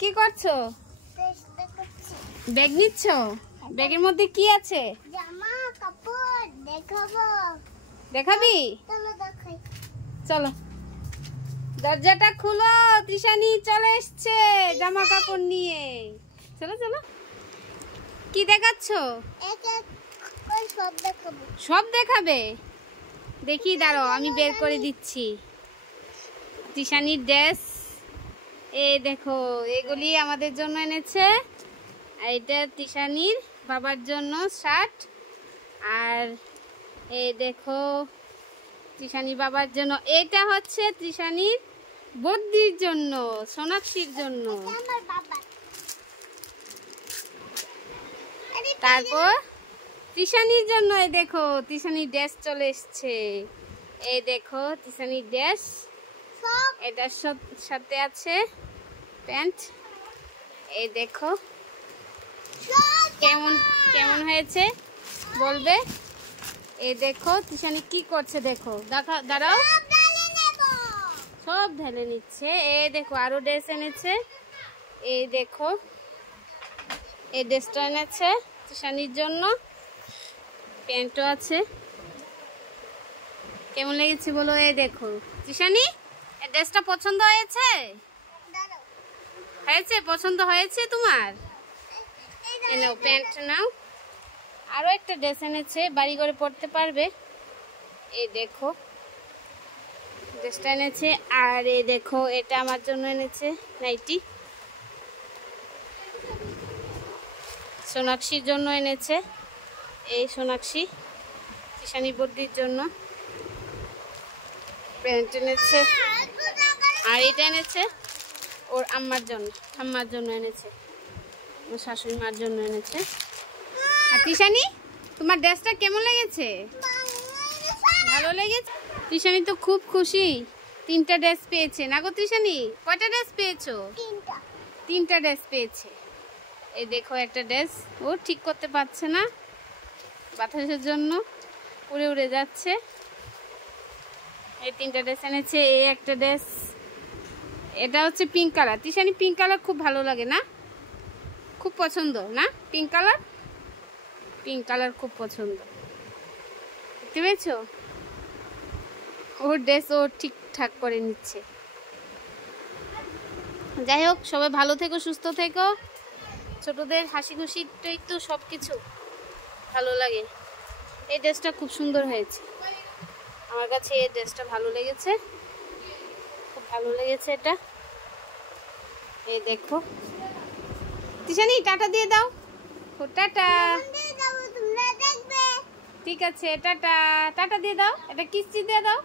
কি করছো? ব্যাগ নিচ্ছ? ব্যাগের মধ্যে কি আছে? জামা কাপড় দেখাবো। দেখাবি? চলো দেখাই। চলো, দরজাটা খুলো। তৃষানি চলে এসছে জামা কাপড় নিয়ে। চলো চলো। কি দেখাচ্ছ? সব দেখাবো। সব দেখাবে? দেখি দাঁড়াও, আমি বের করে দিচ্ছি। তৃষানির ড্রেস এই দেখো, এগুলি আমাদের জন্য এনেছে। আর এটা তৃষানির বাবার জন্য শার্ট। আর এই দেখো তৃষানির বাবার জন্য এটা হচ্ছে তৃষানির বদ্দির জন্য, সোনাক্ষীর জন্য। তারপর তৃষানির জন্য এই দেখো তৃষানির ড্রেস চলে এসছে। এই দেখো তৃষানির ড্রেস, এটার সাথে আছে প্যান্ট। এই দেখো কেমন কেমন হয়েছে বলবে। এই দেখো তৃষানি কি করছে, দেখো দাঁড়াও, সব ঢেলে নিচ্ছে। এই দেখো আরো ড্রেস এনেছে। এই দেখো এই ড্রেসটা এনেছে তৃষানির জন্য, প্যান্টও আছে। কেমন লেগেছে বলো। এই দেখো তৃষানি, এই ড্রেসটা পছন্দ হয়েছে? হয়েছে? পছন্দ হয়েছে তোমার? নাও প্যান্ট নাও। আরো একটা ড্রেস এনেছে, বাড়ি করে পড়তে পারবে। এই দেখো ড্রেসটা এনেছে। আর এই দেখো এটা আমার জন্য এনেছে নাইটি, সোনাক্ষীর জন্য এনেছে। এই সোনাক্ষী তৃষানি বদ্দির জন্য প্যান্ট এনেছে। আর এটা এনেছে ওর আম্মার জন্য এনেছে, ওর শাশুড়ি মার জন্য এনেছে। আর তৃষানি, তোমার ড্রেসটা কেমন লেগেছে? ভালো লেগেছে? তৃষানি তো খুব খুশি, 3টা ড্রেস পেয়েছে না গো তৃষানি? কয়টা ড্রেস পেয়েছো? 3টা ড্রেস পেয়েছে। এই দেখো একটা ড্রেস ও ঠিক করতে পারছে না, বাতাসের জন্য উড়ে উড়ে যাচ্ছে। এই 3টা ড্রেস এনেছে। এই একটা ড্রেস, এটা হচ্ছে পিঙ্ক কালার। তৃষানি পিঙ্ক কালার খুব ভালো লাগে না? খুব পছন্দ না পিঙ্ক কালার? পিঙ্ক কালার খুব পছন্দ, দেখতে পেয়েছো? ওর ড্রেস ও ঠিকঠাক করে নিচ্ছে। যাই হোক, সবাই ভালো থেকো, সুস্থ থেকো। ছোটদের হাসি খুশিটাই তো সব কিছু, ভালো লাগে। এই ড্রেসটা খুব সুন্দর হয়েছে, আমার কাছে এই ড্রেসটা ভালো লেগেছে, খুব ভালো লেগেছে এটা। এই দেখো তৃষানি, টাটা দিয়ে দাও। ও টাটা। ঠিক আছে, টাটা টাটা দিয়ে দাও, এটা কিস্তি দিয়ে দাও।